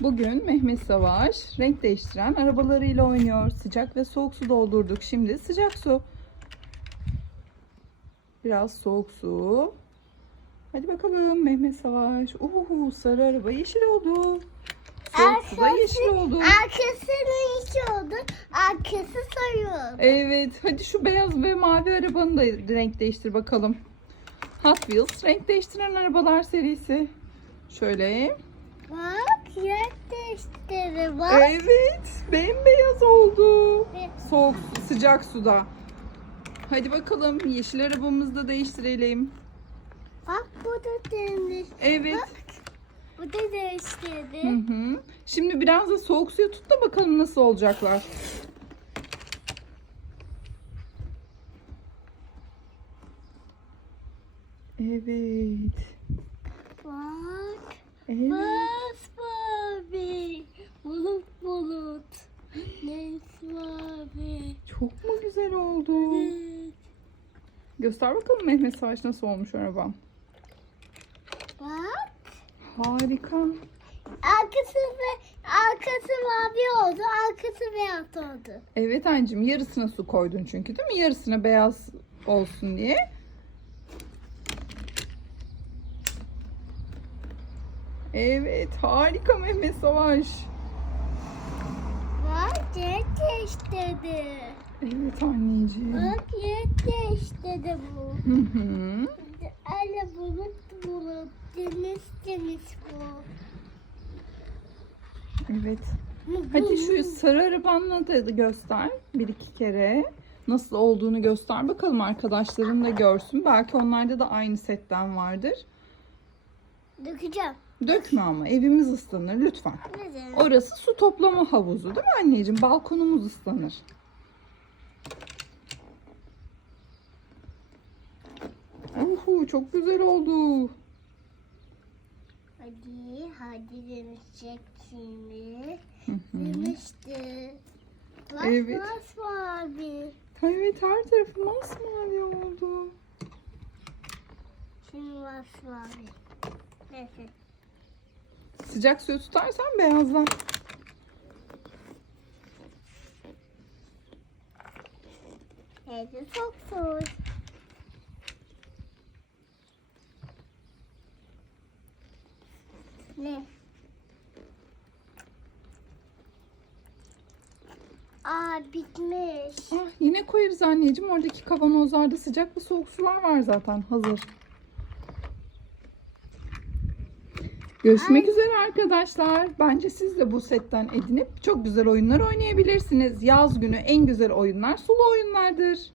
Bugün Mehmet Savaş renk değiştiren arabalarıyla oynuyor. Sıcak ve soğuk su doldurduk. Şimdi sıcak su. Biraz soğuk su. Hadi bakalım Mehmet Savaş. Uhu sarı araba yeşil oldu. Soğuk su da yeşil oldu. Arkasının içi oldu. Arkası sarı oldu. Evet. Hadi şu beyaz ve mavi arabanın da renk değiştir bakalım. Hot Wheels renk değiştiren arabalar serisi. Şöyle. Bak yer değiştirdi bak. Evet. Bembeyaz oldu. Evet. Soğuk sıcak suda. Hadi bakalım yeşil arabamızı da değiştirelim. Bak bu da değiştirdi. Evet. Bu da Hı değiştirdi. hı. Şimdi biraz da soğuk suya tut da bakalım nasıl olacaklar. Evet. Bak. Evet. Bas mavi. Bulut bulut. Neyse mavi. Çok mu güzel oldu? Evet. Göster bakalım Mehmet Savaş nasıl olmuş arabam. Bak. Harika. Arkası ve arkası mavi oldu. Arkası beyaz oldu. Evet anneciğim yarısına su koydun çünkü değil mi? Yarısına beyaz olsun diye. Evet harika Mehmet Savaş. Bak değiştirdi. Evet anneciğim. Bak yer değiştirdi bu. Hı hı. Öyle bulut bulut. Deniz deniz bu. Evet. Hadi şu sarı arabanla da göster bir iki kere. Nasıl olduğunu göster bakalım arkadaşlarım da görsün. Belki onlarda da aynı setten vardır. Dökeceğim. Dökme ama evimiz ıslanır lütfen. Neden? Orası su toplama havuzu değil mi anneciğim? Balkonumuz ıslanır. Uhu, çok güzel oldu. Hadi hadi demişecek şimdi. Demişti. Bak Evet. bas mavi. Evet her tarafı masmavi oldu. Şimdi bas mavi. Neyse. Sıcak suyu tutarsan beyazlar. Neyse çok soğuk. Ne? Aa bitmiş. Ah, yine koyarız anneciğim. Oradaki kavanozlarda sıcak ve soğuk sular var zaten hazır. Görüşmek üzere arkadaşlar. Bence siz de bu setten edinip çok güzel oyunlar oynayabilirsiniz. Yaz günü en güzel oyunlar sulu oyunlardır.